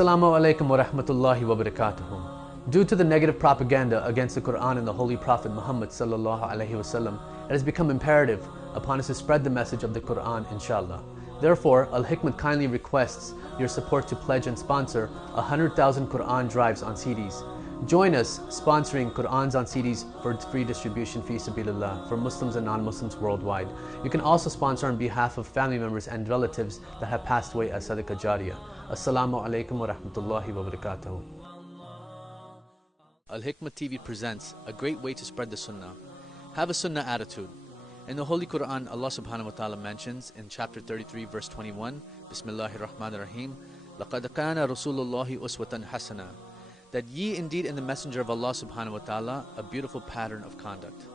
Assalamu alaikum wa rahmatullahi wa barakatuhu. Due to the negative propaganda against the Quran and the Holy Prophet Muhammad sallallahu alaihi wasallam, it has become imperative upon us to spread the message of the Quran, inshallah. Therefore, Al-Hikmah kindly requests your support to pledge and sponsor 100,000 Quran drives on CDs. Join us sponsoring Qur'ans on CDs for free distribution fi sabilillah for Muslims and non-Muslims worldwide. You can also sponsor on behalf of family members and relatives that have passed away as Sadaqah Jariyah. Assalamu alaikum wa rahmatullahi wa barakatuh. Al-Hikmah TV presents a great way to spread the Sunnah. Have a Sunnah attitude. In the Holy Quran, Allah subhanahu wa ta'ala mentions in chapter 33 verse 21, Bismillahir Rahmanir Rahim, لَقَدْ كَانَ رَسُولُ اللَّهِ أُسْوَةً حَسَنًا, that ye indeed in the Messenger of Allah subhanahu wa ta'ala a beautiful pattern of conduct.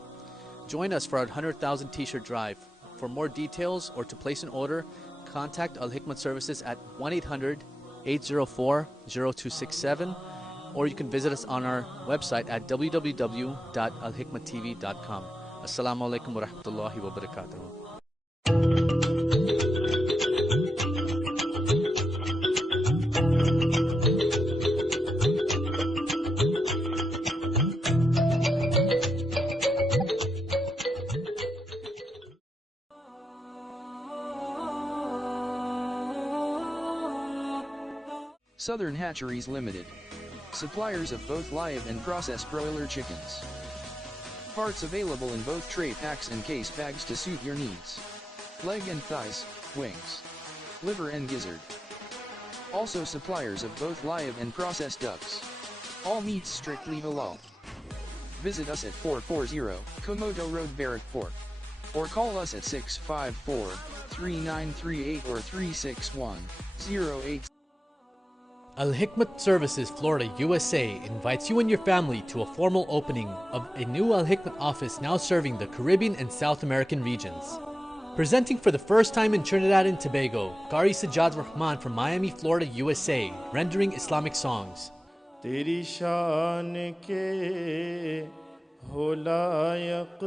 Join us for our 100,000 t-shirt drive. For more details or to place an order, contact Al-Hikmah services at 1-800-804-0267, or you can visit us on our website at www.alhikmahtv.com. Assalamu alaikum wa rahmatullahi wa barakatuh. Southern Hatcheries Limited. Suppliers of both live and processed broiler chickens. Parts available in both tray packs and case bags to suit your needs. Leg and thighs, wings, liver and gizzard. Also suppliers of both live and processed ducks. All meats strictly halal. Visit us at 440 Komodo Road, Barrackport. Or call us at 654-3938 or 361-08. Al-Hikmah Services, Florida, USA invites you and your family to a formal opening of a new Al-Hikmah office now serving the Caribbean and South American regions. Presenting for the first time in Trinidad and Tobago, Qari Sajjad Rahman from Miami, Florida, USA, rendering Islamic songs. Teri shaan ke ho layak,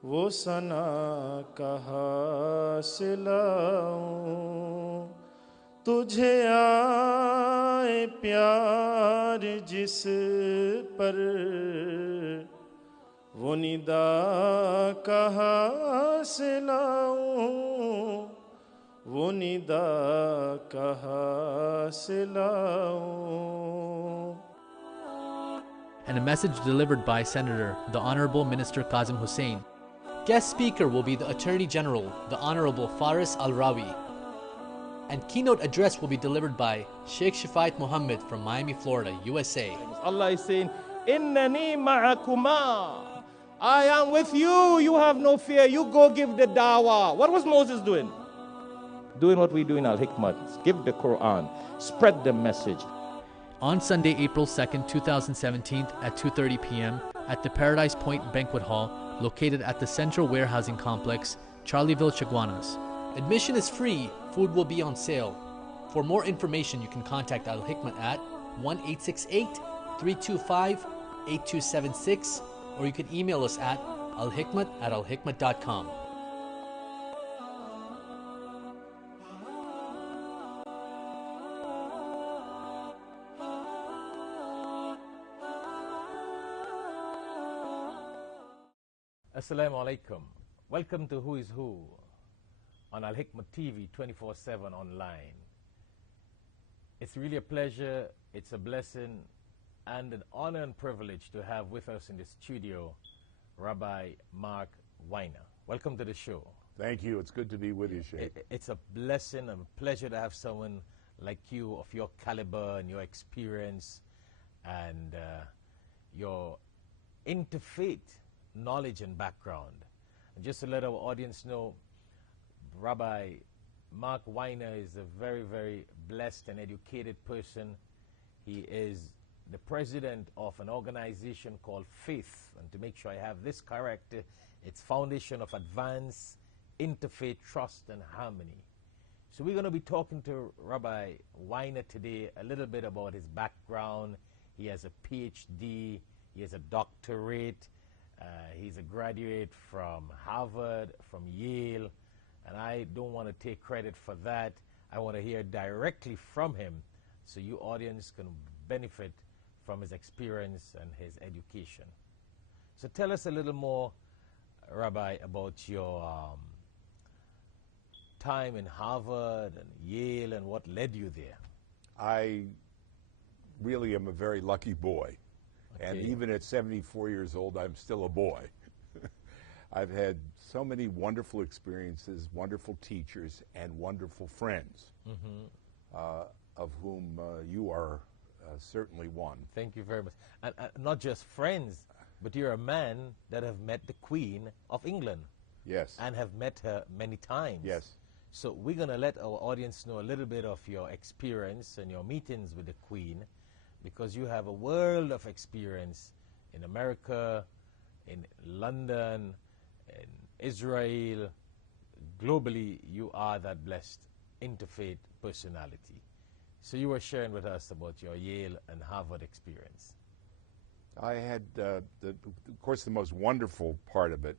wo sana kaha se laun. तुझे आए प्यार जिस पर वो निदा कहाँ से लाऊं, वो निदा कहाँ से लाऊं. And a message delivered by Senator, the Honorable Minister Kazim Hussain. Guest speaker will be the Attorney General, the Honorable Faris Al-Rawi. And keynote address will be delivered by Shaikh Shafayat Muhammad from Miami, Florida, USA. Allah is saying, Innani ma'akuma. I am with you. You have no fear. You go give the dawah. What was Moses doing? Doing what we do in Al-Hikmah. Give the Quran. Spread the message. On Sunday, April 2nd, 2017 at 2:30 p.m. at the Paradise Point Banquet Hall, located at the Central Warehousing Complex, Charlieville, Chaguanas. Admission is free. Food will be on sale. For more information, you can contact Al-Hikmah at 1-868-325-8276, or you can email us at alhikmat@alhikmat.com. Assalamu alaikum. Welcome to Who is Who on Al-Hikmah TV 24/7 online. It's really a pleasure, it's a blessing, and an honor and privilege to have with us in the studio Rabbi Mark Weiner. Welcome to the show. Thank you. It's good to be with you, Sheikh. It's a blessing and a pleasure to have someone like you of your caliber and your experience and your interfaith knowledge and background. And just to let our audience know, Rabbi Mark Weiner is a very, very blessed and educated person. He is the president of an organization called Faith, and to make sure I have this correct, it's Foundation of Advanced Interfaith Trust and Harmony. So we're going to be talking to Rabbi Weiner today a little bit about his background. He has a PhD, he has a doctorate, he's a graduate from Harvard, from Yale, and I don't want to take credit for that. I want to hear directly from him so you audience can benefit from his experience and his education. So tell us a little more, Rabbi, about your time in Harvard and Yale and what led you there. I really am a very lucky boy. Okay. And even at 74 years old, I'm still a boy. I've had so many wonderful experiences, wonderful teachers, and wonderful friends, of whom you are certainly one. Thank you very much. And not just friends, but you're a man that have met the Queen of England. Yes. And have met her many times. Yes. So we're going to let our audience know a little bit of your experience and your meetings with the Queen, because you have a world of experience in America, in London, in Israel. Globally, you are that blessed interfaith personality. So you were sharing with us about your Yale and Harvard experience. I had, of course, the most wonderful part of it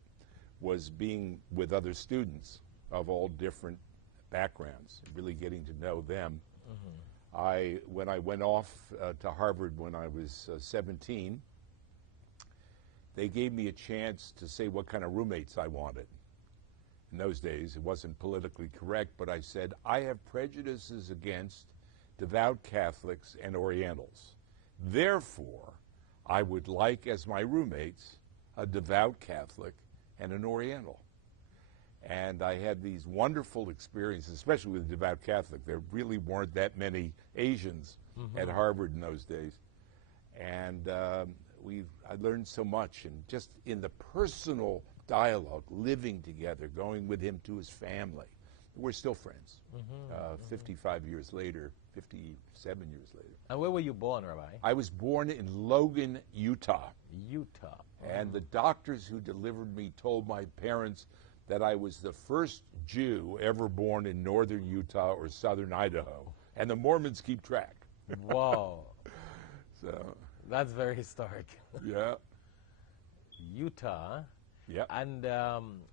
was being with other students of all different backgrounds, really getting to know them. When I went off to Harvard when I was 17, they gave me a chance to say what kind of roommates I wanted. In those days, it wasn't politically correct, but I said, I have prejudices against devout Catholics and Orientals. Therefore, I would like as my roommates a devout Catholic and an Oriental. And I had these wonderful experiences, especially with a devout Catholic. There really weren't that many Asians at Harvard in those days. And I learned so much, and just in the personal dialogue, living together, going with him to his family. We're still friends, 55 years later, 57 years later. And where were you born, Rabbi? I was born in Logan, Utah. Utah. And the doctors who delivered me told my parents that I was the first Jew ever born in northern Utah or southern Idaho. And the Mormons keep track. Wow. So that's very historic. yeah. Utah. Yeah. And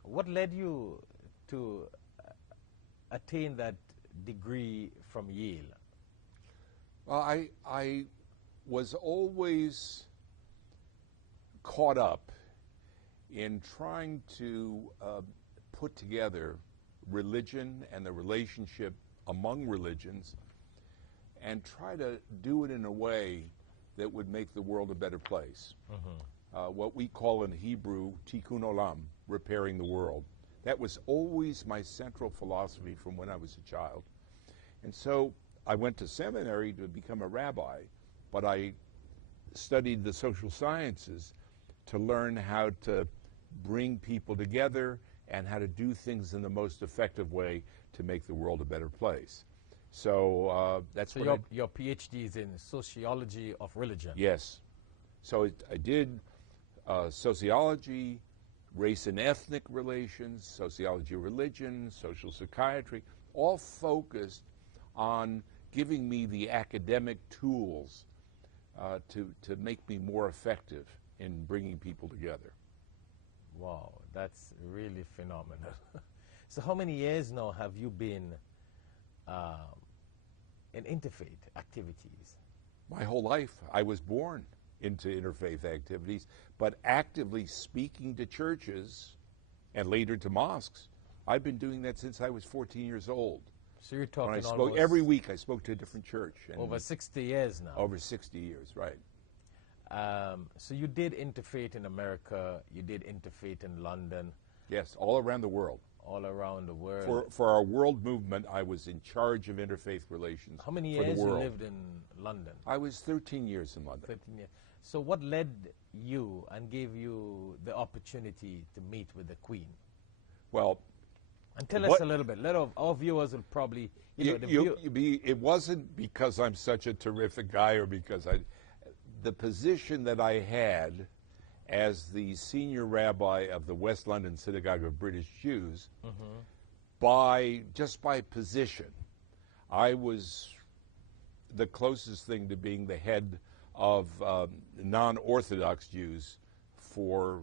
what led you to attain that degree from Yale? Well, I was always caught up in trying to put together religion and the relationship among religions and try to do it in a way that would make the world a better place. What we call in Hebrew, tikkun olam, repairing the world. That was always my central philosophy from when I was a child. And so I went to seminary to become a rabbi, but I studied the social sciences to learn how to bring people together and how to do things in the most effective way to make the world a better place. So that's what your PhD is in sociology of religion. Yes. So I did sociology, race and ethnic relations, sociology of religion, social psychiatry, all focused on giving me the academic tools to make me more effective in bringing people together. Wow, that's really phenomenal. So how many years now have you been in interfaith activities? My whole life. I was born into interfaith activities, but actively speaking to churches and later to mosques. I've been doing that since I was 14 years old. So you're talking When I spoke almost every week, I spoke to a different church. And over 60 years now. Over 60 years, right. So you did interfaith in America, you did interfaith in London. Yes, all around the world. All around the world. For our world movement, I was in charge of interfaith relations. How many for years the you world. lived in London? I was 13 years in London. 13 years. So what led you and gave you the opportunity to meet with the Queen? Well, and tell us a little bit. Our viewers will probably, it wasn't because I'm such a terrific guy or because the position that I had as the senior rabbi of the West London Synagogue of British Jews, just by position, I was the closest thing to being the head of non-Orthodox Jews for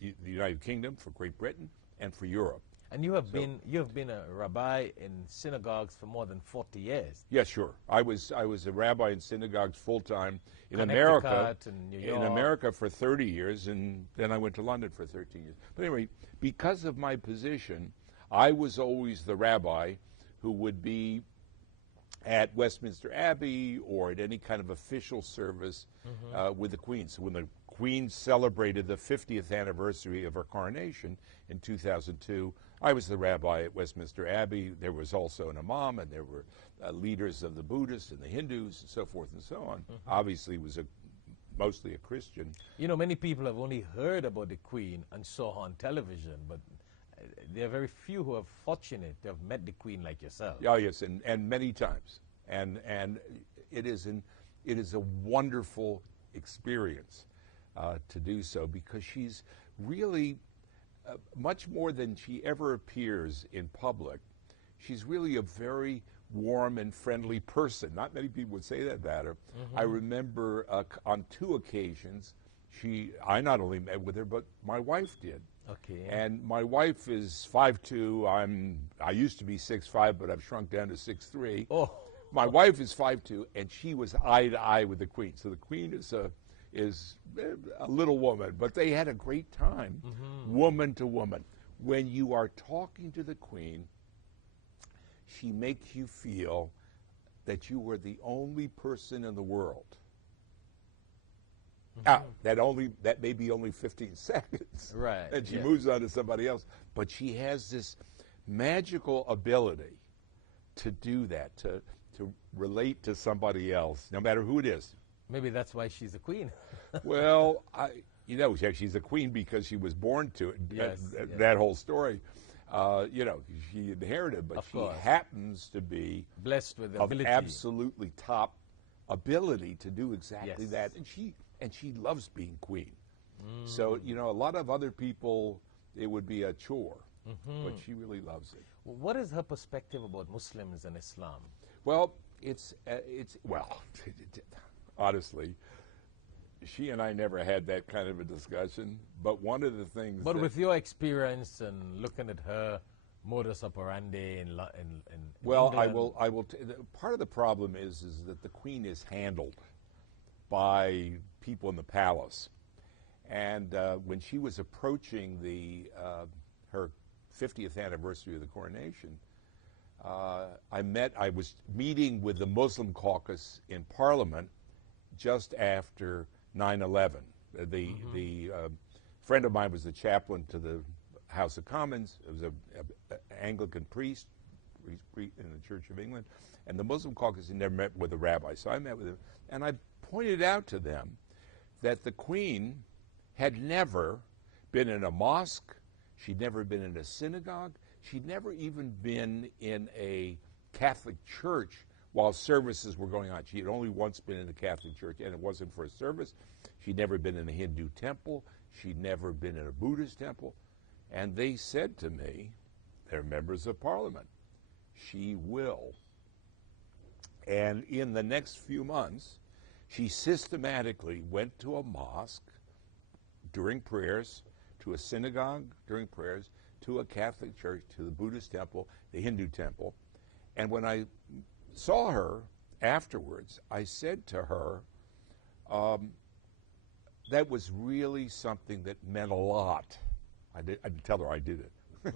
the United Kingdom, for Great Britain, and for Europe. And you have been a rabbi in synagogues for more than 40 years. Yeah, sure. I was a rabbi in synagogues full time in Connecticut America. and New In York. America for 30 years, and then I went to London for 13 years. But anyway, because of my position, I was always the rabbi who would be at Westminster Abbey or at any kind of official service with the Queen. So when the Queen celebrated the 50th anniversary of her coronation in 2002, I was the rabbi at Westminster Abbey. There was also an imam, and there were leaders of the Buddhists and the Hindus and so forth and so on. Obviously, it was mostly a Christian. You know, many people have only heard about the Queen and saw her on television, but there are very few who are fortunate to have met the Queen like yourself. Oh, yes, and many times. And it is a wonderful experience to do so, because she's really much more than she ever appears in public. She's really a very warm and friendly person. Not many people would say that about her. I remember on 2 occasions, I not only met with her, but my wife did. Okay. And my wife is 5'2". I used to be 6'5", but I've shrunk down to 6'3". Oh. My wife is 5'2", and she was eye to eye with the Queen. So the Queen is a little woman, but they had a great time, woman to woman. When you are talking to the Queen, she makes you feel that you were the only person in the world. That may be only 15 seconds. Right. And she moves on to somebody else. But she has this magical ability to do that, to relate to somebody else, no matter who it is. Maybe that's why she's a queen. Well, she's a queen because she was born to it. Yes, that whole story. She inherited, but she happens to be blessed with the of ability. Absolutely top ability to do exactly Yes. that. And she loves being queen. So, a lot of other people, it would be a chore, but she really loves it. What is her perspective about Muslims and Islam? Well, honestly, she and I never had that kind of a discussion, but one of the things But with your experience and looking at her modus operandi in well, England. I will. Part of the problem is that the Queen is handled by people in the palace, and when she was approaching her 50th anniversary of the coronation, I was meeting with the Muslim caucus in Parliament just after 9/11. The friend of mine was the chaplain to the House of Commons. It was an Anglican priest in the Church of England, and the Muslim caucus had never met with a rabbi, so I met with him, and I pointed out to them that the Queen had never been in a mosque, she'd never been in a synagogue, she'd never even been in a Catholic church while services were going on. She had only once been in a Catholic church, and it wasn't for a service. She'd never been in a Hindu temple. She'd never been in a Buddhist temple. And they said to me, they're members of Parliament, she will. And in the next few months, she systematically went to a mosque during prayers, to a synagogue during prayers, to a Catholic church, to the Buddhist temple, the Hindu temple. And when I saw her afterwards, I said to her, that was really something that meant a lot. I didn't tell her I did it.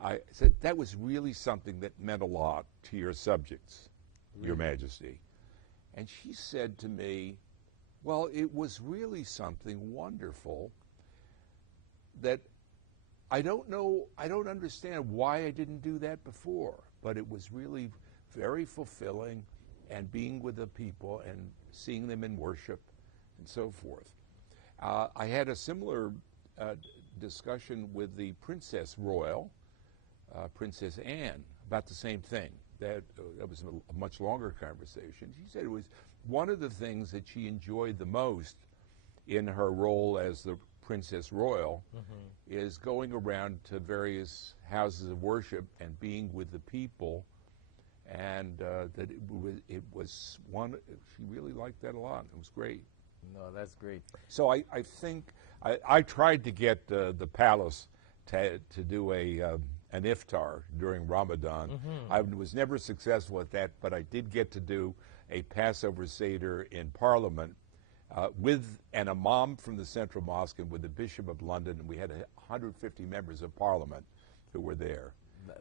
I said, that was really something that meant a lot to your subjects, Your Majesty. And she said to me, well, it was really something wonderful that I don't understand why I didn't do that before, but it was really very fulfilling, and being with the people and seeing them in worship and so forth. I had a similar discussion with the Princess Royal, Princess Anne, about the same thing. That was a much longer conversation. She said it was one of the things that she enjoyed the most in her role as the Princess Royal is going around to various houses of worship and being with the people, and that it was one, she really liked that a lot. It was great. No, that's great. So I think I tried to get the palace to do an iftar during Ramadan. I was never successful at that, but I did get to do a Passover Seder in Parliament with an imam from the Central Mosque and with the Bishop of London, and we had 150 members of Parliament who were there.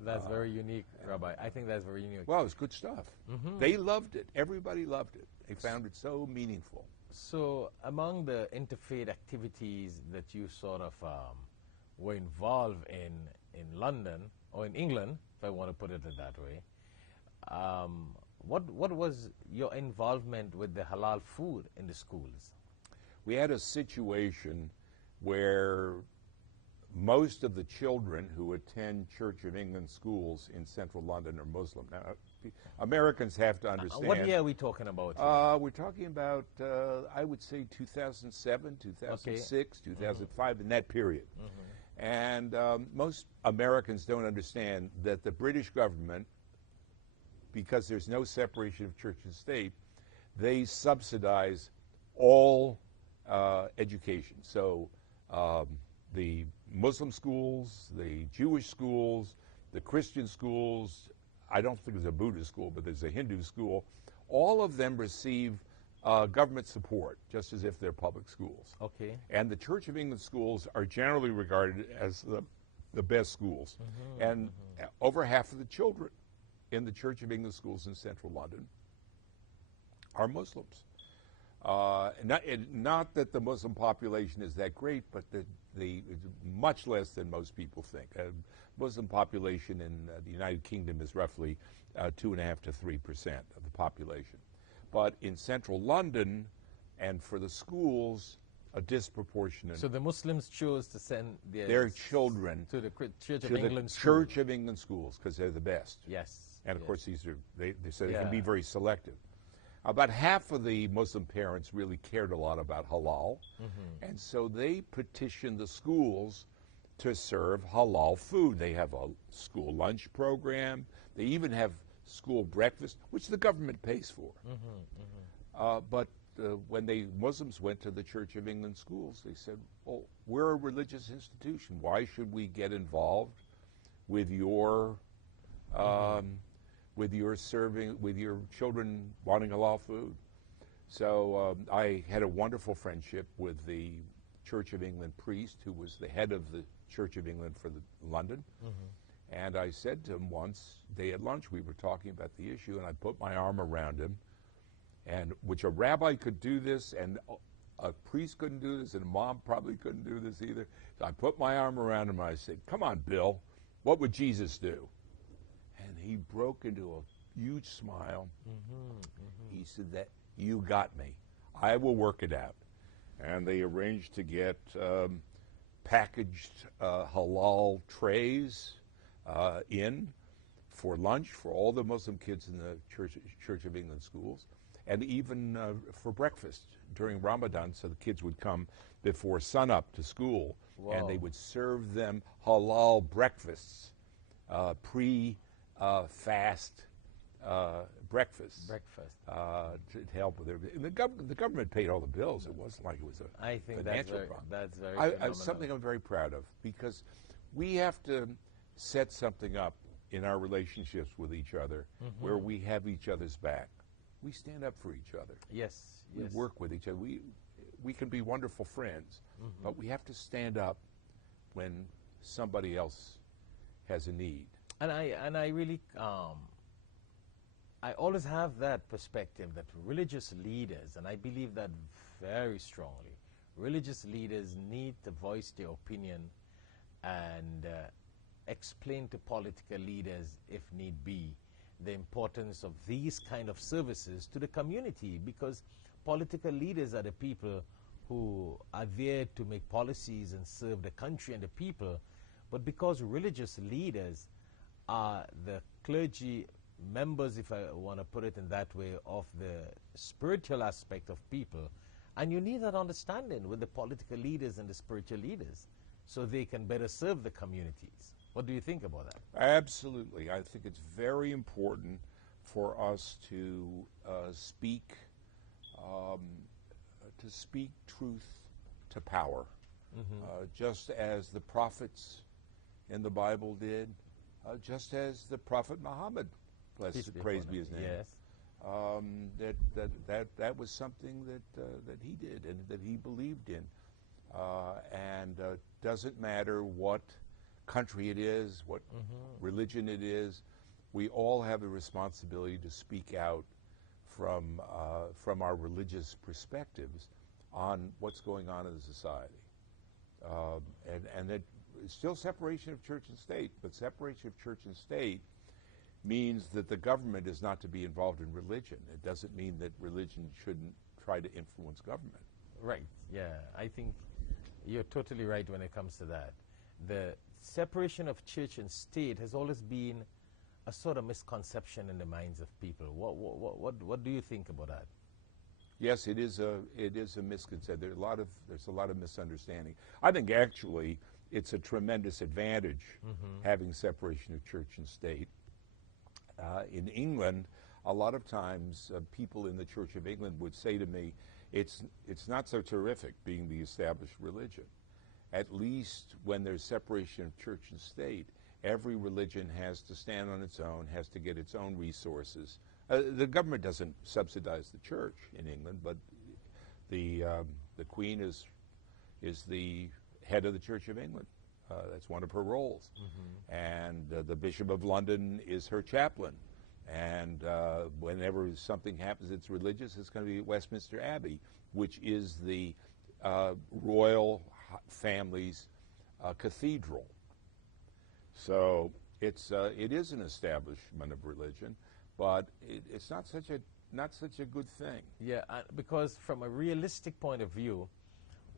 That's very unique, Rabbi. I think that's very unique. Well, it was good stuff. They loved it. Everybody loved it. They found it so meaningful. So among the interfaith activities that you sort of were involved in London, or in England, if I want to put it that way, what was your involvement with the halal food in the schools? We had a situation where most of the children who attend Church of England schools in central London are Muslim. Now, Americans have to understand. What year are we talking about? We're talking about, I would say, 2007, 2006, 2005, in that period. And most Americans don't understand that the British government, because there's no separation of church and state, they subsidize all education. So the Muslim schools, the Jewish schools, the Christian schools, I don't think there's a Buddhist school, but there's a Hindu school, all of them receive government support, just as if they're public schools. Okay. And the Church of England schools are generally regarded as the best schools. And over half of the children in the Church of England schools in central London are Muslims. Not that the Muslim population is that great, but the much less than most people think. Muslim population in the United Kingdom is roughly 2.5% to 3% of the population. But in central London, and for the schools, a disproportionate. So the Muslims chose to send their children to the Church of to England the Church of England schools because they're the best. Yes. And of course, these are they can be very selective. About half of the Muslim parents really cared a lot about halal, and so they petitioned the schools to serve halal food. They have a school lunch program. They even have school breakfast, which the government pays for. But when the Muslims went to the Church of England schools, they said, well, we're a religious institution. Why should we get involved with your serving, with your children wanting halal food? So I had a wonderful friendship with the Church of England priest, who was the head of the Church of England for London. And I said to him once, day at lunch, we were talking about the issue, and I put my arm around him, and which a rabbi could do this, and a priest couldn't do this, and a mom probably couldn't do this either. So I put my arm around him, and I said, come on, Bill, what would Jesus do? And he broke into a huge smile. He said, that you got me. I will work it out. And they arranged to get packaged halal trays in for lunch for all the Muslim kids in the Church of England schools, and even for breakfast during Ramadan, so the kids would come before sunup to school, and they would serve them halal breakfasts, pre-fast breakfast to help with everything. The government paid all the bills. It wasn't like it was a financial problem. That's very something I'm very proud of, because we have to set something up in our relationships with each other where we have each other's back. We stand up for each other. Yes. We work with each other. We can be wonderful friends, but we have to stand up when somebody else has a need. And I really I always have that perspective that religious leaders, and I believe that very strongly, religious leaders need to voice their opinion and explain to political leaders, if need be, the importance of these kind of services to the community, because political leaders are the people who are there to make policies and serve the country and the people. But because religious leaders are the clergy members, if I want to put it in that way, of the spiritual aspect of people, and you need that understanding with the political leaders and the spiritual leaders so they can better serve the communities. What do you think about that? Absolutely. I think it's very important for us to speak truth to power, just as the prophets in the Bible did, just as the Prophet Muhammad, praise be his name. Yes. That was something that he did and that he believed in, and doesn't matter what country it is, what religion it is, we all have a responsibility to speak out from our religious perspectives on what's going on in the society, and that still separation of church and state, but separation of church and state means that the government is not to be involved in religion. It doesn't mean that religion shouldn't try to influence government. Right, yeah. I think you're totally right when it comes to that. The separation of church and state has always been a sort of misconception in the minds of people. What do you think about that? Yes, it is a misconception. There's a lot of misunderstanding. I think actually it's a tremendous advantage having separation of church and state. In England, a lot of times people in the Church of England would say to me, it's not so terrific being the established religion. At least when there's separation of church and state, every religion has to stand on its own, has to get its own resources. The government doesn't subsidize the church in England, but the Queen is the head of the Church of England. That's one of her roles. And the Bishop of London is her chaplain. And whenever something happens that's religious, it's going to be at Westminster Abbey, which is the royal family's cathedral. So it is an establishment of religion, but it's not such a good thing. Yeah, because from a realistic point of view,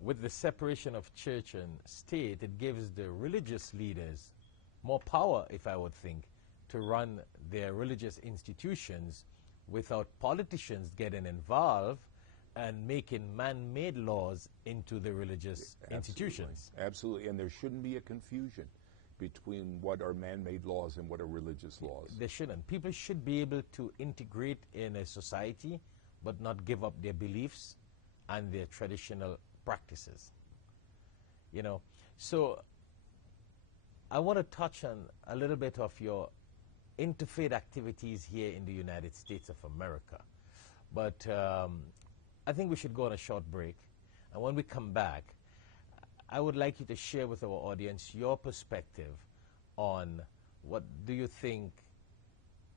with the separation of church and state, it gives the religious leaders more power, if I would think, to run their religious institutions without politicians getting involved and making man-made laws into the religious institutions. Absolutely, and there shouldn't be a confusion between what are man-made laws and what are religious laws. There shouldn't. People should be able to integrate in a society but not give up their beliefs and their traditional practices. You know, so I want to touch on a little bit of your interfaith activities here in the United States of America. But I think we should go on a short break. And when we come back, I would like you to share with our audience your perspective on what do you think,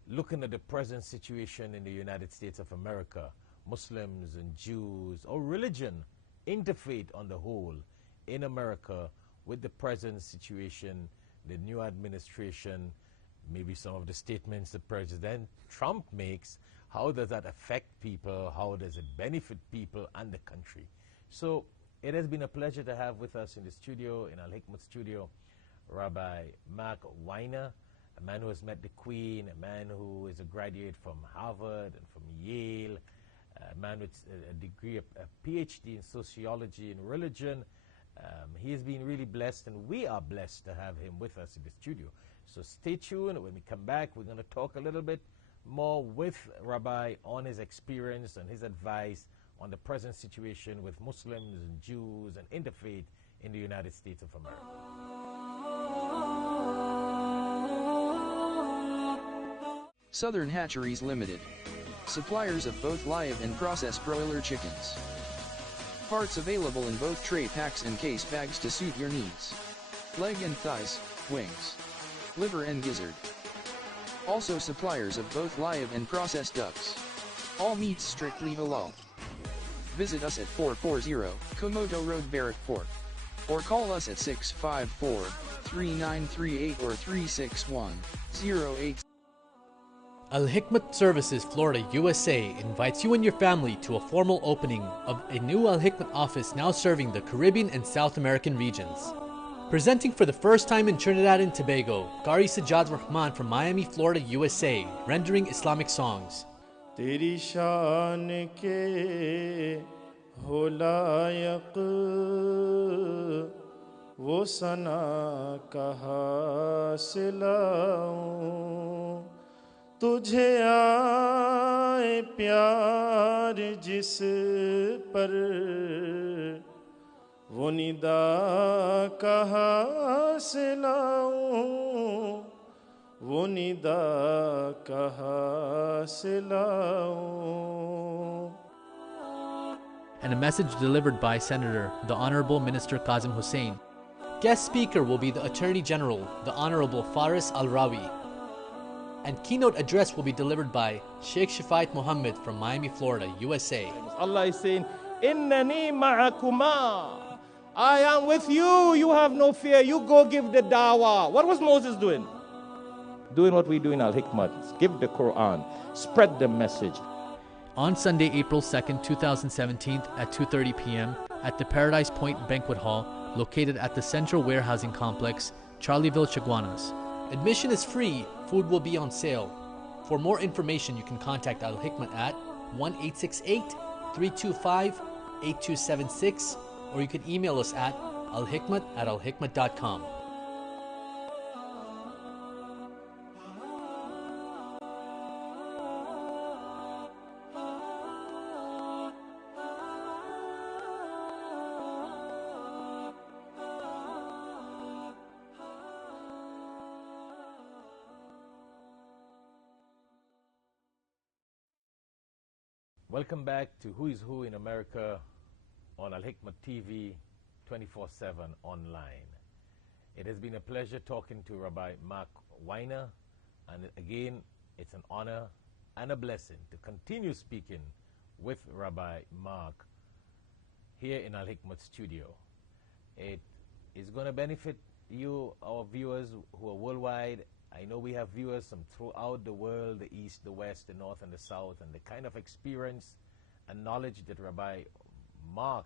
looking at the present situation in the United States of America, Muslims and Jews, or religion, interfaith on the whole in America with the present situation, the new administration, maybe some of the statements that President Trump makes, how does that affect people? How does it benefit people and the country? So it has been a pleasure to have with us in the studio, in Al Hikmah studio, Rabbi Mark Weiner, a man who has met the Queen, a man who is a graduate from Harvard and from Yale, a man with a degree, a PhD in sociology and religion. He has been really blessed, and we are blessed to have him with us in the studio. So stay tuned. When we come back, we're going to talk a little bit more with Rabbi on his experience and his advice on the present situation with Muslims and Jews and interfaith in the United States of America. Southern Hatcheries Limited. Suppliers of both live and processed broiler chickens. Parts available in both tray packs and case bags to suit your needs. Leg and thighs, wings, liver and gizzard. Also suppliers of both live and processed ducks. All meats strictly halal. Visit us at 440 Komodo Road, Barrackport. Or call us at 654-3938 or 361-08. Al Hikmah Services Florida, USA invites you and your family to a formal opening of a new Al Hikmah office now serving the Caribbean and South American regions. Presenting for the first time in Trinidad and Tobago, Qari Sajjad Rahman from Miami, Florida, USA, rendering Islamic songs. तेरी शान के हो लायक वो सना कहाँ से लाऊं तुझे आए प्यार जिस पर वो निदा कहाँ से लाऊं वो निदा कहाँ से लाऊं. And a message delivered by Senator, the Honorable Minister Kazim Hussain. Guest speaker will be the Attorney General, the Honorable Faris Al-Rawi. And keynote address will be delivered by Shaikh Shafayat Muhammad from Miami, Florida, USA. Allah is saying, Innani ma'akuma. I am with you. You have no fear. You go give the dawah. What was Moses doing? Doing what we do in Al-Hikmah. Give the Quran. Spread the message. On Sunday, April 2nd, 2017 at 2:30 p.m. at the Paradise Point Banquet Hall, located at the Central Warehousing Complex, Charlieville, Chaguanas. Admission is free. Food will be on sale. For more information, you can contact Al-Hikmah at 1-868-325-8276, or you can email us at alhikmat@alhikmat.com. Welcome back to Who is Who in America on Al-Hikmah TV 24/7 online. It has been a pleasure talking to Rabbi Mark Weiner, and again, it's an honor and a blessing to continue speaking with Rabbi Mark here in Al-Hikmah studio. It is going to benefit you, our viewers who are worldwide. I know we have viewers from throughout the world, the East, the West, the North, and the South, and the kind of experience and knowledge that Rabbi Mark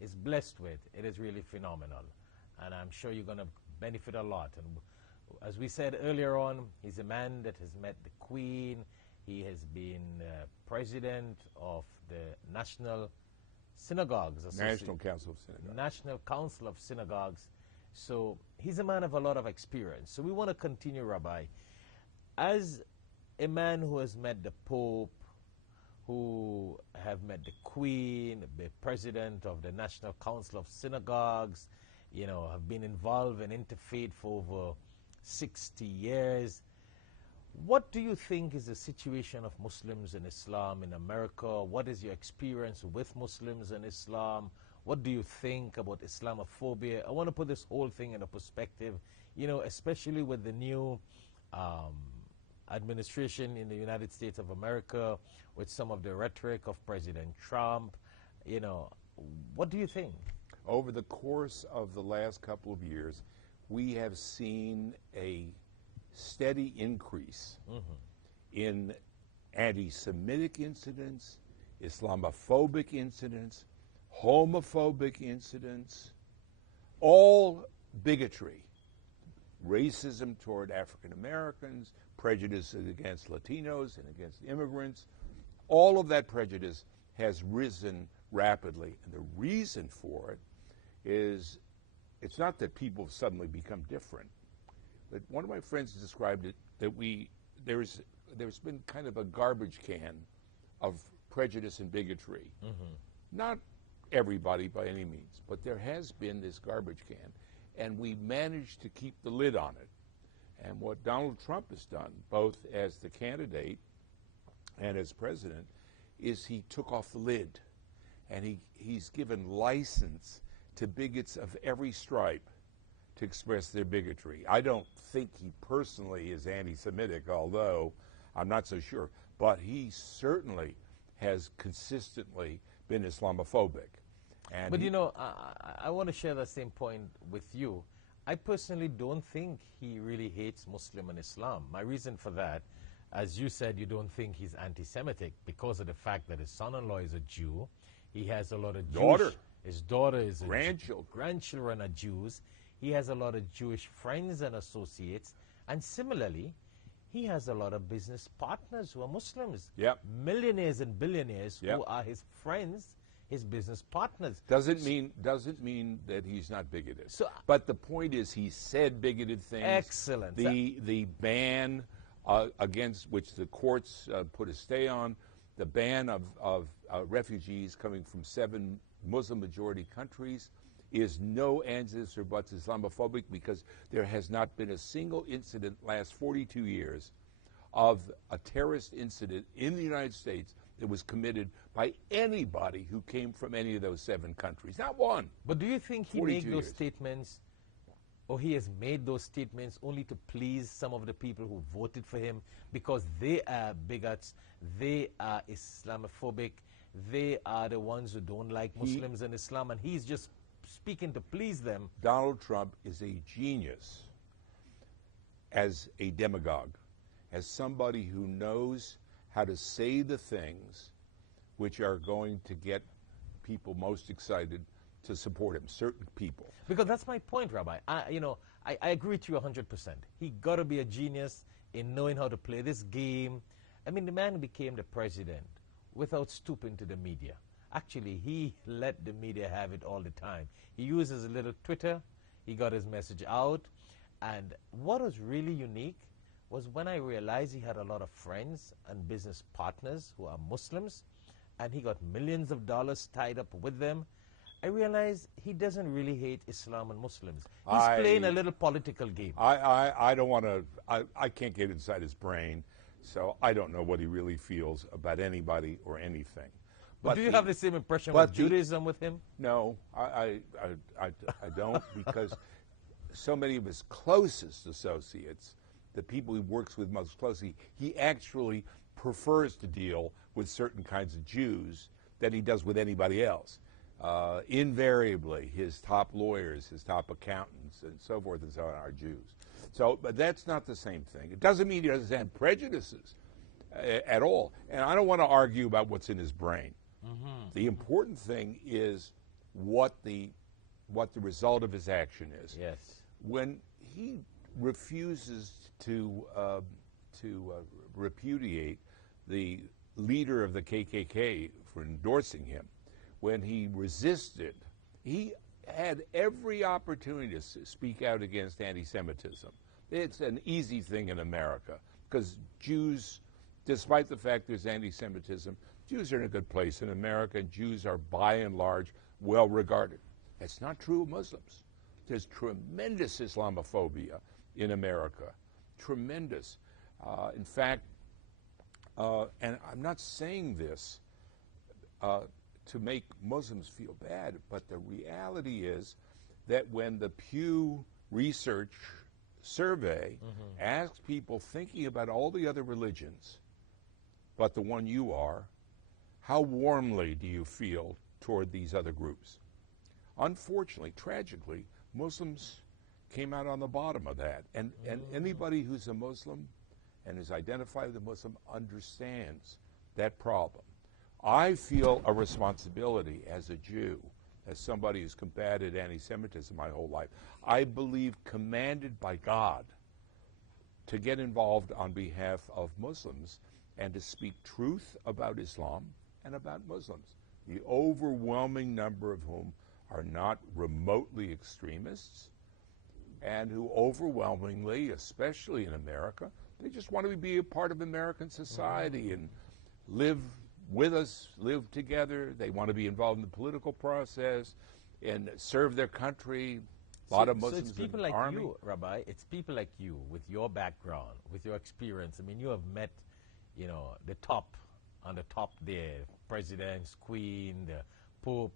is blessed with, it is really phenomenal. And I'm sure you're going to benefit a lot. And as we said earlier on, he's a man that has met the Queen. He has been president of the National Synagogues National Council of Synagogues. National Council of Synagogues. So he's a man of a lot of experience. So we want to continue, Rabbi. As a man who has met the Pope, who have met the Queen, the president of the National Council of Synagogues, you know, have been involved in interfaith for over 60 years. What do you think is the situation of Muslims and Islam in America? What is your experience with Muslims and Islam? What do you think about Islamophobia? I want to put this whole thing in a perspective, you know, especially with the new administration in the United States of America, with some of the rhetoric of President Trump. You know, what do you think? Over the course of the last couple of years, we have seen a steady increase in anti-Semitic incidents, Islamophobic incidents, homophobic incidents, all bigotry, racism toward African Americans, prejudice against Latinos and against immigrants. All of that prejudice has risen rapidly. And the reason for it is, it's not that people have suddenly become different. But one of my friends described it that there's been kind of a garbage can of prejudice and bigotry. Not everybody by any means, but there has been this garbage can, and we managed to keep the lid on it. And what Donald Trump has done, both as the candidate and as president, is he took off the lid, and he's given license to bigots of every stripe to express their bigotry. I don't think he personally is anti-Semitic, although I'm not so sure, but he certainly has consistently been Islamophobic. But you know, I want to share that same point with you. I personally don't think he really hates Muslim and Islam. My reason for that, as you said, you don't think he's anti-Semitic because of the fact that his son-in-law is a Jew. He has a lot of Jewish, his daughter is a grandchildren are Jews. He has a lot of Jewish friends and associates. And similarly, he has a lot of business partners who are Muslims. Millionaires and billionaires who are his friends, his business partners. Doesn't mean that he's not bigoted. So, but the point is, he said bigoted things. Excellent. The ban against which the courts put a stay on, the ban of refugees coming from 7 Muslim-majority countries, is no ands, ifs, or buts Islamophobic, because there has not been a single incident last 42 years of a terrorist incident in the United States that was committed by anybody who came from any of those 7 countries. Not one. But do you think he 42 made those years. statements, or he has made those statements only to please some of the people who voted for him because they are bigots, they are Islamophobic, they are the ones who don't like Muslims and Islam, and he's just speaking to please them? Donald Trump is a genius as a demagogue, as somebody who knows how to say the things which are going to get people most excited to support him, certain people. Because that's my point, Rabbi. I agree with you 100%. He got to be a genius in knowing how to play this game. I mean, the man became the president without stooping to the media. Actually, he let the media have it all the time. He uses a little Twitter. He got his message out. And what was really unique was when I realized he had a lot of friends and business partners who are Muslims, and he got millions of dollars tied up with them. I realized he doesn't really hate Islam and Muslims. He's playing a little political game. I don't want to, I can't get inside his brain, so I don't know what he really feels about anybody or anything. But do you have the same impression with Judaism with him? No, I don't, because so many of his closest associates, the people he works with most closely, he actually prefers to deal with certain kinds of Jews than he does with anybody else. Invariably, his top lawyers, his top accountants, and so forth and so on are Jews. So, but that's not the same thing. It doesn't mean he doesn't have prejudices at all. And I don't want to argue about what's in his brain. Mm-hmm. The important thing is what the result of his action is. Yes. When he refuses to repudiate the leader of the KKK for endorsing him, when he resisted, he had every opportunity to speak out against anti-Semitism. It's an easy thing in America because Jews, despite the fact there's anti-Semitism, Jews are in a good place in America, and Jews are by and large well regarded. That's not true of Muslims. There's tremendous Islamophobia in America, tremendous. In fact, and I'm not saying this to make Muslims feel bad, but the reality is that when the Pew Research survey asks people thinking about all the other religions, but the one you are, how warmly do you feel toward these other groups? Unfortunately, tragically, Muslims came out on the bottom of that. And anybody who's a Muslim and is identified as a Muslim understands that problem. I feel a responsibility as a Jew, as somebody who's combated anti-Semitism my whole life. I believe commanded by God to get involved on behalf of Muslims and to speak truth about Islam and about Muslims, the overwhelming number of whom are not remotely extremists and who overwhelmingly, especially in America, they just want to be a part of American society and live with us, live together. They want to be involved in the political process and serve their country. A lot of Muslims so it's people in the like army. you, Rabbi. It's people like you with your background, with your experience. I mean, you have met, the top on the top there, presidents, queen, the pope.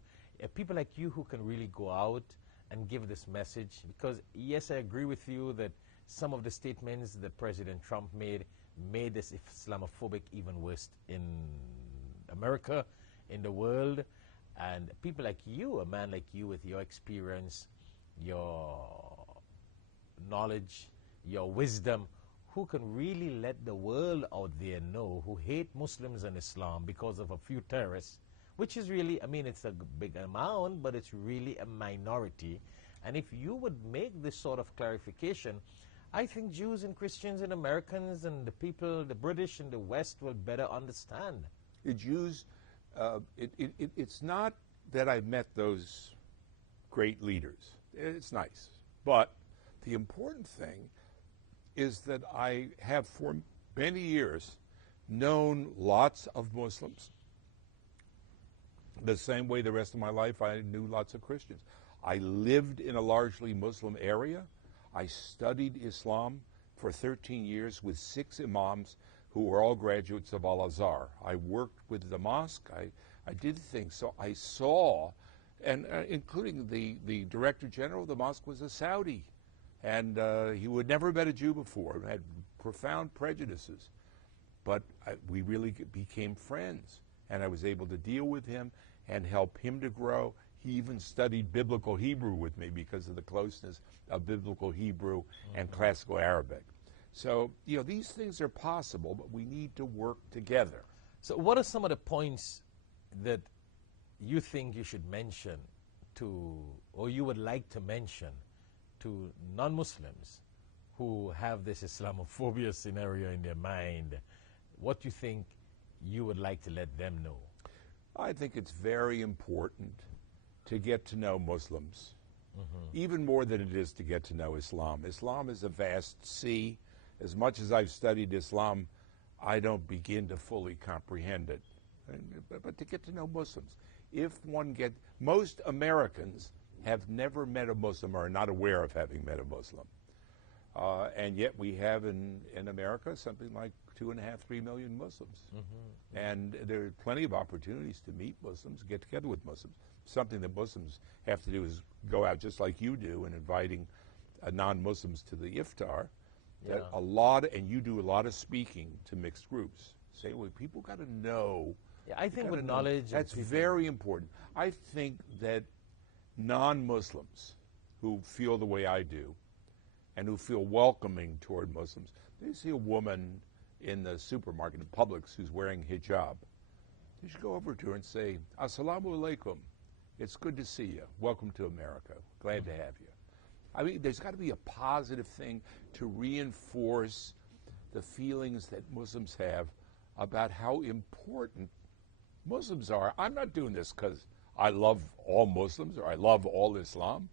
People like you who can really go out and give this message. Because yes, I agree with you that some of the statements that President Trump made this Islamophobic even worse in America, in the world. And people like you, a man like you with your experience, your knowledge, your wisdom, who can really let the world out there know, who hate Muslims and Islam because of a few terrorists, which is really, it's a big amount, but it's really a minority. And if you would make this sort of clarification, I think Jews and Christians and Americans and the people, the British and the West will better understand. The Jews, it's not that I've met those great leaders. It's nice. But the important thing is that I have for many years known lots of Muslims. The same way the rest of my life I knew lots of Christians. I lived in a largely Muslim area. I studied Islam for 13 years with 6 imams who were all graduates of Al-Azhar. I worked with the mosque. I did things. So I saw, and including the director general of the mosque was a Saudi. And he would never met a Jew before, had profound prejudices. But we really became friends. And I was able to deal with him and help him to grow. He even studied biblical Hebrew with me because of the closeness of biblical Hebrew and classical Arabic. So, you know, these things are possible, but we need to work together. So what are some of the points that you think you should mention to, or you would like to mention to non-Muslims who have this Islamophobia scenario in their mind? What do you think you would like to let them know? I think it's very important to get to know Muslims, even more than it is to get to know Islam. Islam is a vast sea. As much as I've studied Islam, I don't begin to fully comprehend it. But to get to know Muslims, most Americans have never met a Muslim or are not aware of having met a Muslim. And yet we have in America something like 2.5, 3 million Muslims. And there are plenty of opportunities to meet Muslims, get together with Muslims. Something that Muslims have to do is go out just like you do and inviting non-Muslims to the iftar. Yeah. And you do a lot of speaking to mixed groups. Say, well, people got to know. Yeah, I think with knowledge, that's very important. I think that non-Muslims who feel the way I do and who feel welcoming toward Muslims, they see a woman in the supermarket in Publix who's wearing hijab. You should go over to her and say, Assalamu alaikum. It's good to see you. Welcome to America. Glad to have you. I mean, there's got to be a positive thing to reinforce the feelings that Muslims have about how important Muslims are. I'm not doing this because I love all Muslims or I love all Islam.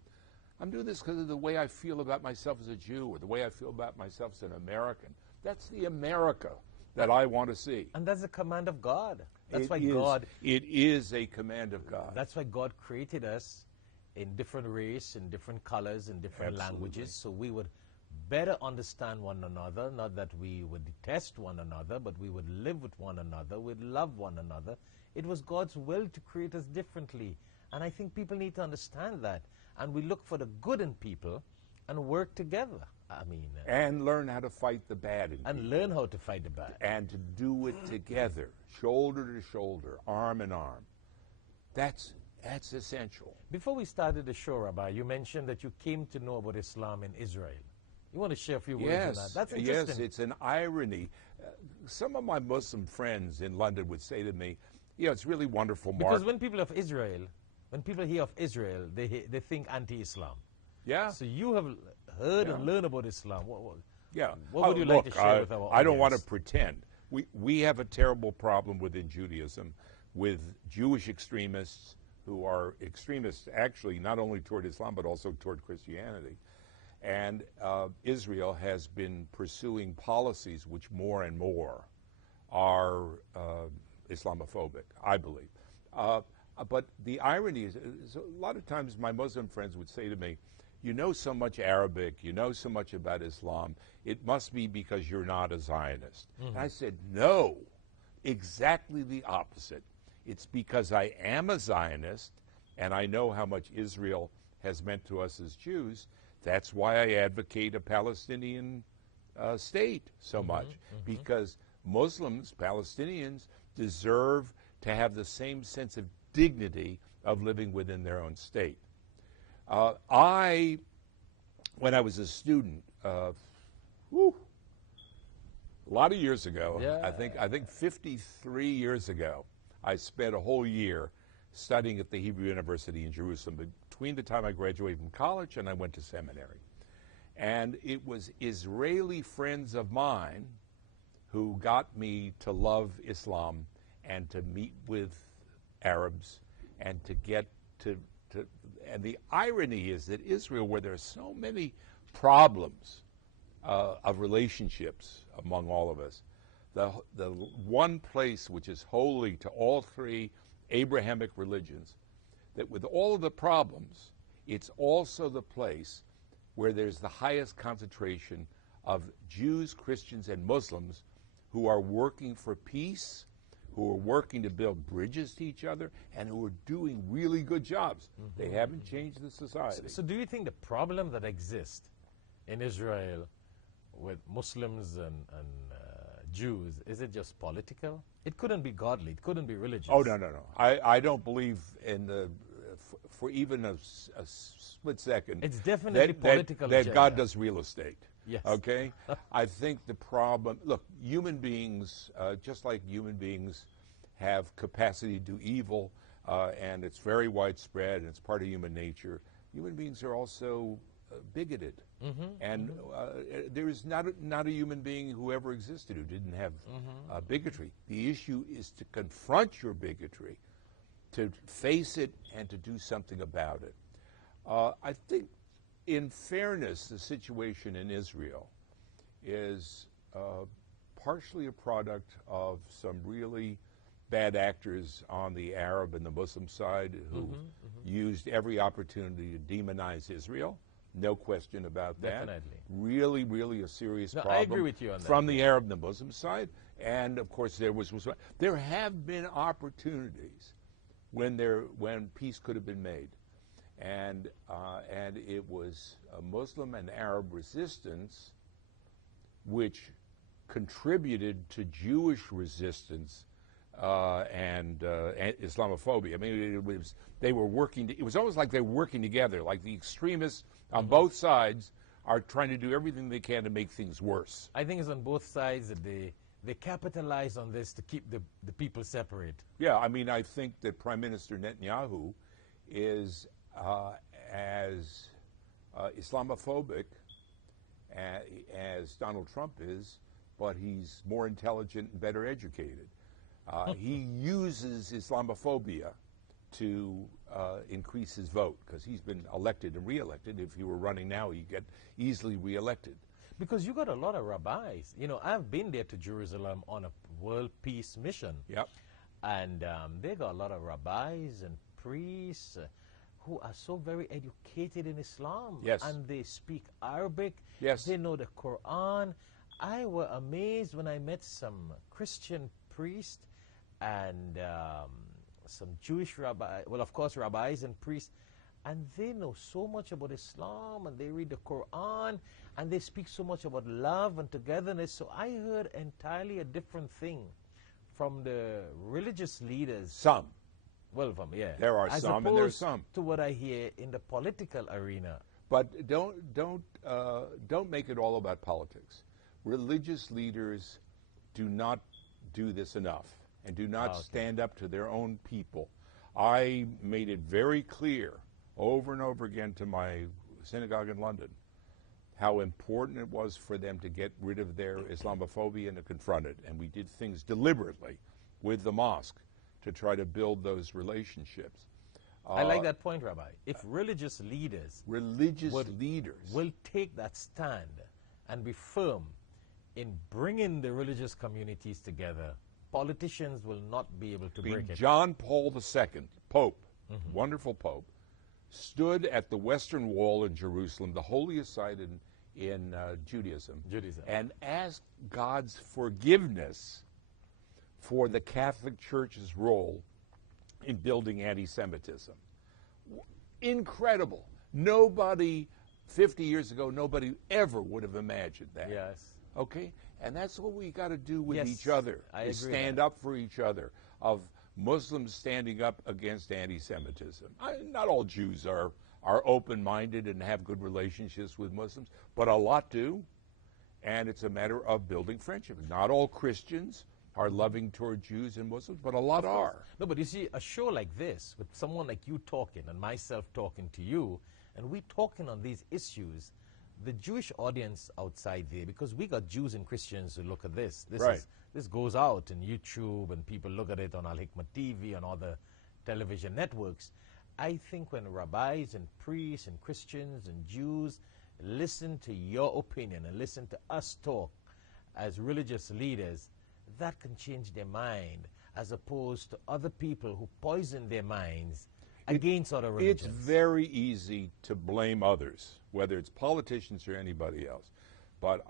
I'm doing this because of the way I feel about myself as a Jew or the way I feel about myself as an American. That's the America that I want to see. And that's the command of God. That's It is a command of God. That's why God created us in different race, in different colors, in different languages, so we would better understand one another, not that we would detest one another, but we would live with one another, we'd love one another. It was God's will to create us differently. And I think people need to understand that. And we look for the good in people and work together. And learn how to fight the bad in people. Learn how to fight the bad. And to do it together, shoulder to shoulder, arm in arm. That's essential. Before we started the show, Rabbi, you mentioned that you came to know about Islam in Israel. You want to share a few words on that? That's interesting. Yes, it's an irony. Some of my Muslim friends in London would say to me, you know, it's really wonderful, Mark. Because when people hear of Israel, they think anti-Islam. Yeah. So you have heard and learned about Islam. What would you like to share with our audience? I don't want to pretend. We have a terrible problem within Judaism with Jewish extremists who are extremists actually not only toward Islam but also toward Christianity. And Israel has been pursuing policies which more and more are Islamophobic, I believe. But the irony is a lot of times my Muslim friends would say to me, you know so much Arabic, you know so much about Islam, it must be because you're not a Zionist. And I said, no, exactly the opposite. It's because I am a Zionist and I know how much Israel has meant to us as Jews. That's why I advocate a Palestinian state so much, because Muslims, Palestinians, deserve to have the same sense of dignity of living within their own state. When I was a student, a lot of years ago, I think 53 years ago, I spent a whole year studying at the Hebrew University in Jerusalem between the time I graduated from college and I went to seminary. And it was Israeli friends of mine who got me to love Islam and to meet with Arabs and to get to and the irony is that Israel, where there are so many problems of relationships among all of us, the one place which is holy to all three Abrahamic religions, that with all of the problems, It's also the place where there's the highest concentration of Jews, Christians, and Muslims who are working for peace, who are working to build bridges to each other, and who are doing really good jobs. They haven't changed the society. So do you think the problem that exists in Israel with Muslims and Jews, is it just political? It couldn't be godly. It couldn't be religious. Oh, no. I don't believe in the, for even a split second. It's definitely political that agenda. God does real estate. Yes. Okay? I think the problem, look, human beings, just like human beings have capacity to do evil, and it's very widespread, and it's part of human nature, human beings are also bigoted. And there is not a human being who ever existed who didn't have bigotry. The issue is to confront your bigotry, to face it, and to do something about it. I think, in fairness, the situation in Israel is partially a product of some really bad actors on the Arab and the Muslim side who used every opportunity to demonize Israel. No question about that. Definitely. Really, really a serious problem. I agree with you on that. From the Arab and the Muslim side. And, of course, there have been opportunities when peace could have been made. And it was a Muslim and Arab resistance which contributed to Jewish resistance and Islamophobia. I mean, they were working. It was almost like they were working together. Like the extremists on both sides are trying to do everything they can to make things worse. I think it's on both sides that they capitalize on this to keep the people separate. Yeah, I mean, I think that Prime Minister Netanyahu is as Islamophobic as Donald Trump is, but he's more intelligent and better educated. He uses Islamophobia to increase his vote because he's been elected and reelected. If he were running now, he'd get easily reelected. Because you got a lot of rabbis. You know, I've been there to Jerusalem on a world peace mission. Yep. And they got a lot of rabbis and priests who are so very educated in Islam. Yes. And they speak Arabic. Yes. They know the Quran. I was amazed when I met some Christian priests and some Jewish rabbis, well, of course, rabbis and priests, and they know so much about Islam, and they read the Quran, and they speak so much about love and togetherness. So I heard entirely a different thing from the religious leaders. Some. Well, yeah. There are as some, and there are some. to what I hear in the political arena. But don't make it all about politics. Religious leaders do not do this enough and do not stand up to their own people. I made it very clear over and over again to my synagogue in London how important it was for them to get rid of their Islamophobia and to confront it. And we did things deliberately with the mosque to try to build those relationships. I like that point, Rabbi. If religious leaders will take that stand and be firm in bringing the religious communities together, politicians will not be able to break it. John Paul II, Pope, wonderful Pope, stood at the Western Wall in Jerusalem, the holiest site in Judaism, and asked God's forgiveness for the Catholic Church's role in building anti-Semitism. Incredible. Nobody, 50 years ago, nobody ever would have imagined that. Yes. Okay? And that's what we got to do with Yes, each other. I is agree stand up for each other, of Muslims standing up against anti-Semitism. Not all Jews are open-minded and have good relationships with Muslims, but a lot do. And it's a matter of building friendship. Not all Christians are loving toward Jews and Muslims, but a lot are. No, but you see, a show like this, with someone like you talking and myself talking to you, and we talking on these issues, the Jewish audience outside there, because we got Jews and Christians who look at this. This goes out on YouTube, and people look at it on Hikmah TV and other television networks. I think when rabbis and priests and Christians and Jews listen to your opinion and listen to us talk as religious leaders, that can change their mind, as opposed to other people who poison their minds against other It's religions. very easy to blame others, whether it's politicians or anybody else. But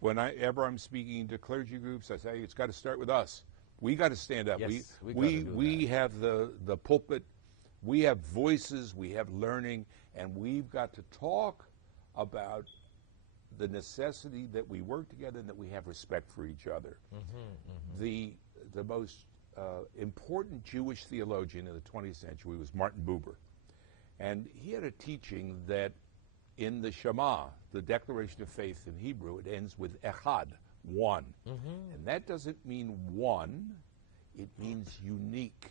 whenever I'm speaking to clergy groups, I say it's got to start with us. We got to stand up. Yes, we have the pulpit. We have voices. We have learning, and we've got to talk about the necessity that we work together and that we have respect for each other. The most important Jewish theologian in the 20th century was Martin Buber, and he had a teaching that in the Shema, the Declaration of Faith in Hebrew, it ends with echad, one. And that doesn't mean one, it means unique.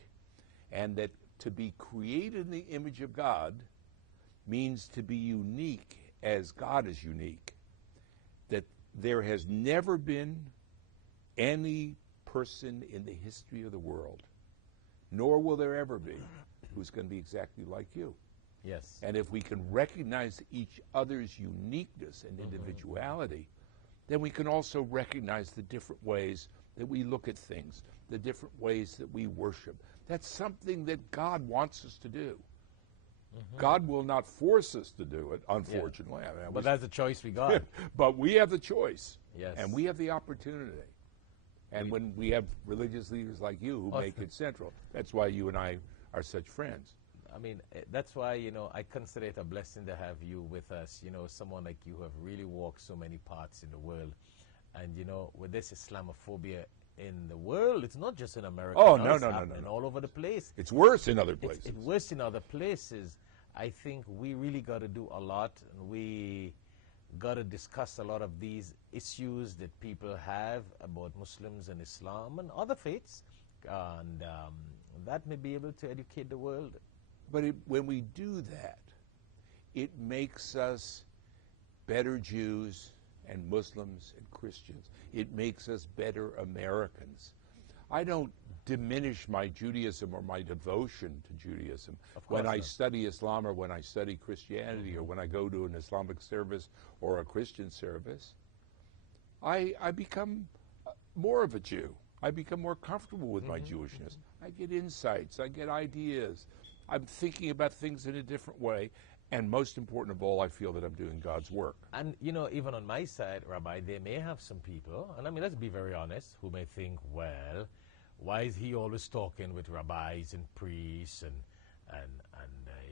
And that to be created in the image of God means to be unique as God is unique. That there has never been any person in the history of the world, nor will there ever be, who's going to be exactly like you. Yes. And if we can recognize each other's uniqueness and individuality, then we can also recognize the different ways that we look at things, the different ways that we worship. That's something that God wants us to do. God will not force us to do it, unfortunately. Yeah. I mean, but that's the choice we got. but we have the choice. Yes. And we have the opportunity. And when we have religious leaders like you who make it central, that's why you and I are such friends. I mean, that's why, you know, I consider it a blessing to have you with us. You know, someone like you who have really walked so many parts in the world. And, you know, with this Islamophobia in the world, it's not just in America. Oh, no, no. all over the place. It's worse in other places. It's worse in other places. I think we really got to do a lot. And we got to discuss a lot of these issues that people have about Muslims and Islam and other faiths. And that may be able to educate the world. But when we do that, it makes us better Jews and Muslims and Christians. It makes us better Americans. I don't diminish my Judaism or my devotion to Judaism when I study Islam or when I study Christianity or when I go to an Islamic service or a Christian service. I become more of a Jew. I become more comfortable with my Jewishness. I get insights. I get ideas. I'm thinking about things in a different way. And most important of all, I feel that I'm doing God's work. And, you know, even on my side, Rabbi, they may have some people, and I mean, let's be very honest, who may think, well, why is he always talking with rabbis and priests and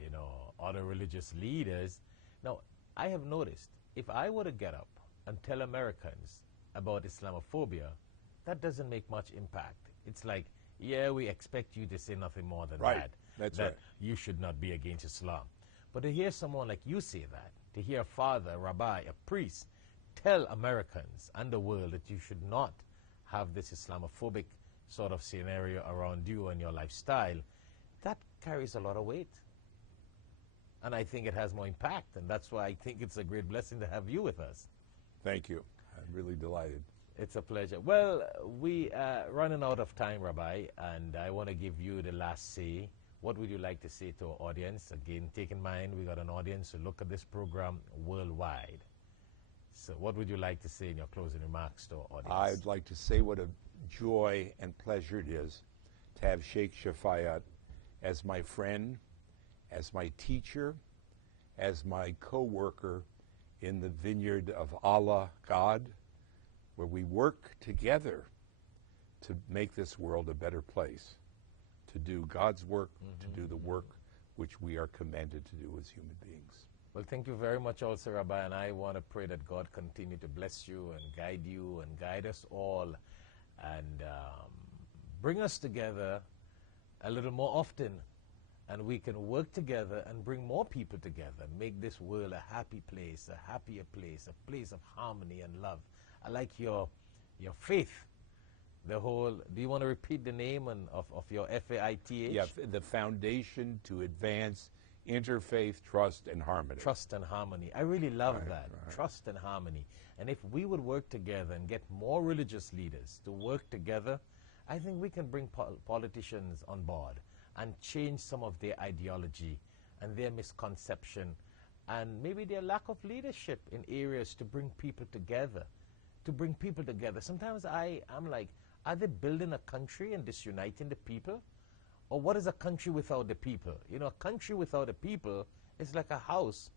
you know, other religious leaders? Now, I have noticed, if I were to get up and tell Americans about Islamophobia, that doesn't make much impact. It's like, yeah, we expect you to say nothing more than that. That's that right. You should not be against Islam. But to hear someone like you say that, to hear a father, a rabbi, a priest tell Americans and the world that you should not have this Islamophobic sort of scenario around you and your lifestyle, that carries a lot of weight. And I think it has more impact, and that's why I think it's a great blessing to have you with us. Thank you. I'm really delighted. It's a pleasure. Well, we are running out of time, Rabbi, and I want to give you the last say. What would you like to say to our audience? Again, take in mind we got an audience who look at this program worldwide. So what would you like to say in your closing remarks to our audience? I'd like to say what a joy and pleasure it is to have Shaikh Shafayat as my friend, as my teacher, as my co-worker in the vineyard of Allah, God, where we work together to make this world a better place, to do God's work, to do the work which we are commanded to do as human beings. Well, thank you very much also, Rabbi, and I want to pray that God continue to bless you and guide us all and bring us together a little more often, and we can work together and bring more people together, make this world a happy place, a happier place, a place of harmony and love. I like your faith. The whole, do you want to repeat the name of your FAITH? Yeah, the Foundation to Advance Interfaith Trust and Harmony. Trust and Harmony. I really love that. Right. Trust and harmony. And if we would work together and get more religious leaders to work together, I think we can bring politicians on board and change some of their ideology and their misconception and maybe their lack of leadership in areas to bring people together. Sometimes I'm like, are they building a country and disuniting the people? Or what is a country without the people? You know, a country without the people is like a house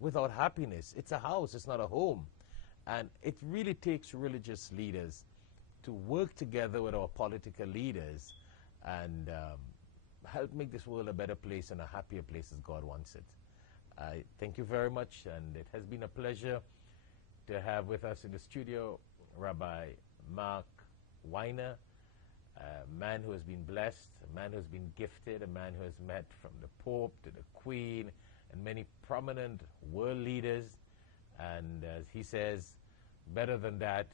without happiness. It's a house, it's not a home. And it really takes religious leaders to work together with our political leaders and help make this world a better place and a happier place as God wants it. I thank you very much, and it has been a pleasure to have with us in the studio Rabbi Mark Weiner, a man who has been blessed, a man who has been gifted, a man who has met from the Pope to the Queen and many prominent world leaders. And as he says, better than that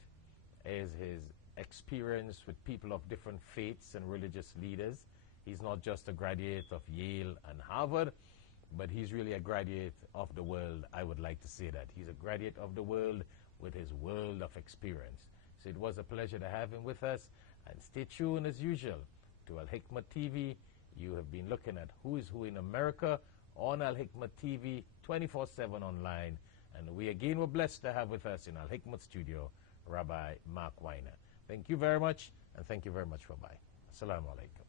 is his experience with people of different faiths and religious leaders. He's not just a graduate of Yale and Harvard, but he's really a graduate of the world. I would like to say that. He's a graduate of the world with his world of experience. So it was a pleasure to have him with us. And stay tuned as usual to Al-Hikmah TV. You have been looking at who is who in America on Al-Hikmah TV 24/7 online. And we again were blessed to have with us in Al-Hikmah studio Rabbi Mark Weiner. Thank you very much, and thank you very much, Rabbi. Assalamu alaikum.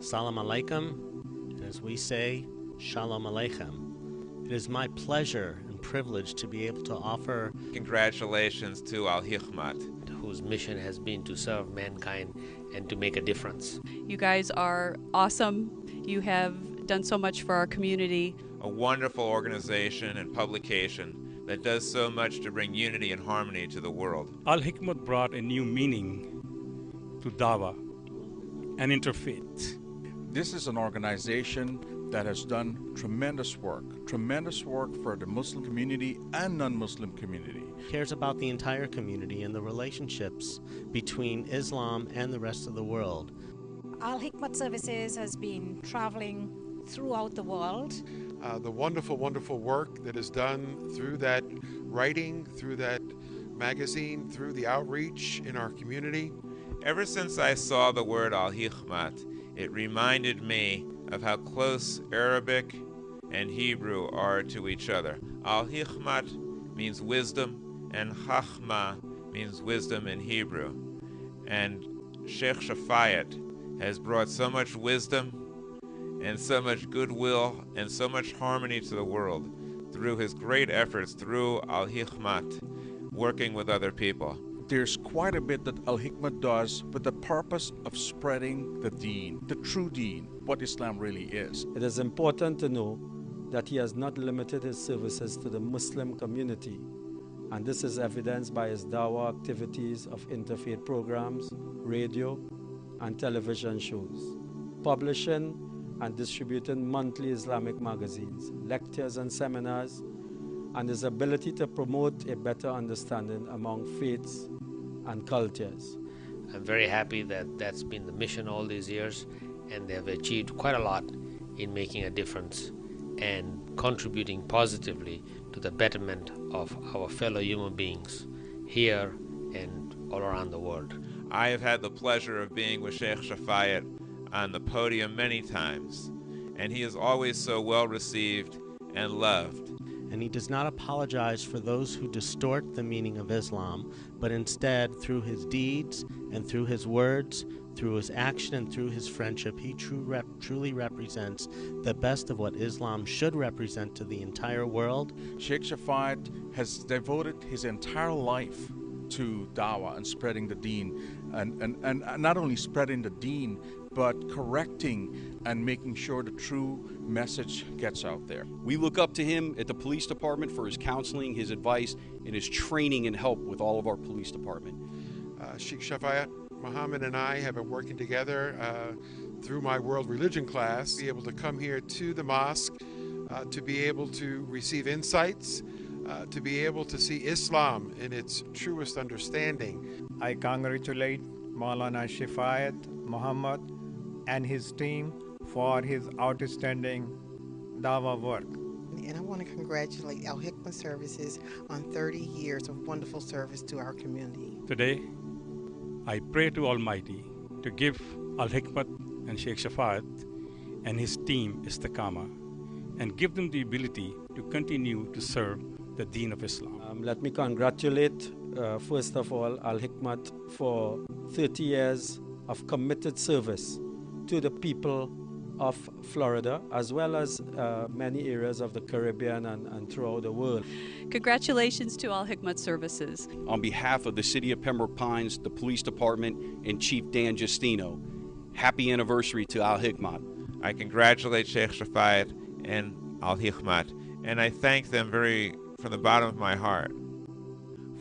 Salam alaikum, and as we say, Shalom aleichem. It is my pleasure and privilege to be able to offer congratulations to Al-Hikmah, whose mission has been to serve mankind and to make a difference. You guys are awesome. You have done so much for our community. a wonderful organization and publication that does so much to bring unity and harmony to the world. Al-Hikmah brought a new meaning to Dawah and interfaith. This is an organization that has done tremendous work for the Muslim community and non-Muslim community. Cares about the entire community and the relationships between Islam and the rest of the world. Al-Hikmah Services has been traveling throughout the world. The wonderful, wonderful work that is done through that writing, through that magazine, through the outreach in our community. Ever since I saw the word Al-Hikmah, it reminded me of how close Arabic and Hebrew are to each other. Al-Hikmah means wisdom, and Chachmah means wisdom in Hebrew. And Shaikh Shafayat has brought so much wisdom and so much goodwill and so much harmony to the world through his great efforts through Al-Hikmah, working with other people. There's quite a bit that Al-Hikmah does with the purpose of spreading the deen, the true deen, what Islam really is. It is important to know that he has not limited his services to the Muslim community, and this is evidenced by his dawah activities of interfaith programs, radio and television shows, publishing and distributing monthly Islamic magazines, lectures and seminars, and his ability to promote a better understanding among faiths and cultures. I'm very happy that that's been the mission all these years, and they have achieved quite a lot in making a difference and contributing positively to the betterment of our fellow human beings here and all around the world. I have had the pleasure of being with Shaikh Shafayat on the podium many times, and he is always so well received and loved. And he does not apologize for those who distort the meaning of Islam, but instead, through his deeds and through his words, through his action and through his friendship, he truly represents the best of what Islam should represent to the entire world. Shaikh Shafayat has devoted his entire life to dawah and spreading the deen, and not only spreading the deen, but correcting and making sure the true message gets out there. We look up to him at the police department for his counseling, his advice, and his training and help with all of our police department. Shaikh Shafayat, Muhammad and I have been working together through my world religion class, be able to come here to the mosque, to be able to receive insights, to be able to see Islam in its truest understanding. I congratulate Maulana Shafayat Muhammad and his team for his outstanding dawah work. And I want to congratulate Al-Hikmah Services on 30 years of wonderful service to our community. Today, I pray to Almighty to give Al-Hikmah and Shaikh Shafayat and his team istiqamah and give them the ability to continue to serve the deen of Islam. Let me congratulate, first of all, Al-Hikmah for 30 years of committed service to the people of Florida, as well as many areas of the Caribbean and throughout the world. Congratulations to Al Hikmat Services. On behalf of the City of Pembroke Pines, the Police Department, and Chief Dan Justino, happy anniversary to Al Hikmat. I congratulate Shaikh Shafayat and Al Hikmat, and I thank them from the bottom of my heart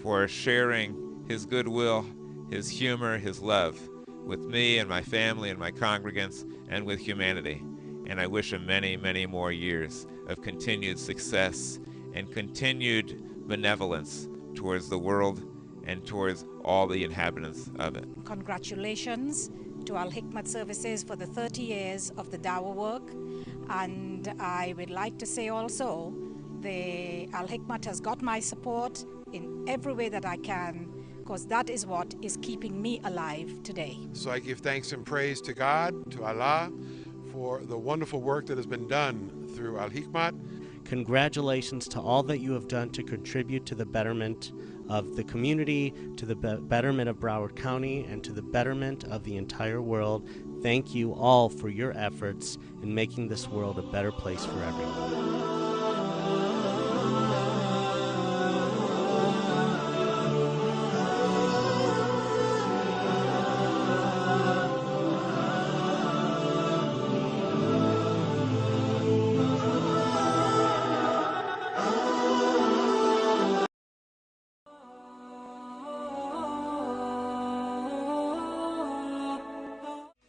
for sharing his goodwill, his humor, his love with me and my family and my congregants and with humanity. And I wish him many, many more years of continued success and continued benevolence towards the world and towards all the inhabitants of it. Congratulations to Al Hikmat Services for the 30 years of the Dawah work. And I would like to say also, the Al Hikmat has got my support in every way that I can, because that is what is keeping me alive today. So I give thanks and praise to God, to Allah, for the wonderful work that has been done through Al Hikmat. Congratulations to all that you have done to contribute to the betterment of the community, to the betterment of Broward County, and to the betterment of the entire world. Thank you all for your efforts in making this world a better place for everyone.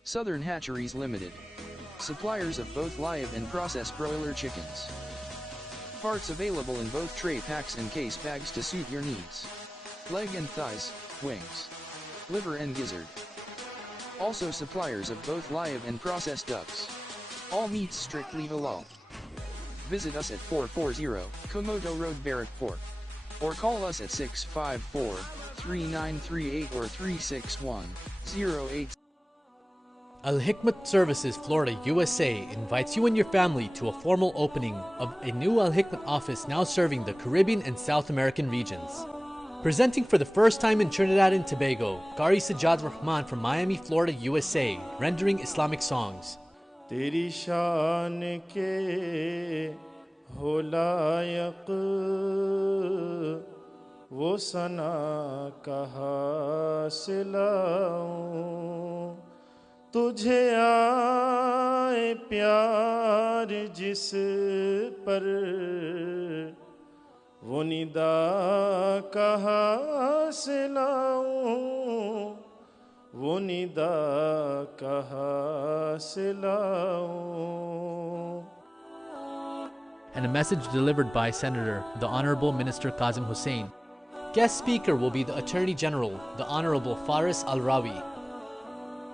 Southern Hatcheries Limited. Suppliers of both live and processed broiler chickens. Parts available in both tray packs and case bags to suit your needs. Leg and thighs, wings, liver and gizzard. Also suppliers of both live and processed ducks. All meats strictly halal. Visit us at 440 Komodo Road, Barrackport. Or call us at 654-3938 or 361-08. Al Hikmat Services Florida, USA invites you and your family to a formal opening of a new Al Hikmat office now serving the Caribbean and South American regions. Presenting for the first time in Trinidad and Tobago, Qari Sajjad Rahman from Miami, Florida, USA, rendering Islamic songs. Teri shaan ke ho layak, wo sana kaha se laun. तुझे आए प्यार जिस पर वो निदा कहाँ से लाऊं वो निदा कहाँ से लाऊं. And a message delivered by Senator, the Honorable Minister Kazim Hussain. Guest speaker will be the Attorney General, the Honorable Faris Al-Rawi.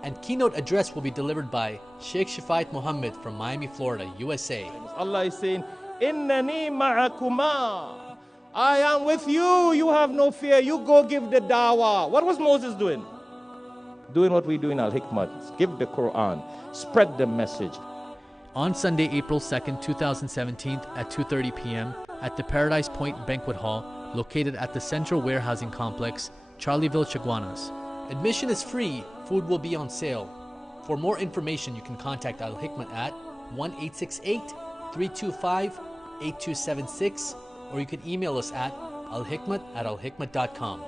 And keynote address will be delivered by Shaikh Shafayat Muhammad from Miami, Florida, USA. Allah is saying, Innani ma'akuma. I am with you. You have no fear. You go give the dawah. What was Moses doing? Doing what we do in Al Hikmat. Give the Quran. Spread the message. On Sunday, April 2nd, 2017 at 2:30 p.m. at the Paradise Point Banquet Hall, located at the Central Warehousing Complex, Charlieville, Chaguanas. Admission is free. Food will be on sale. For more information, you can contact Al Hikmat at 1-868-325-8276, or you can email us at alhikmat@alhikmat.com.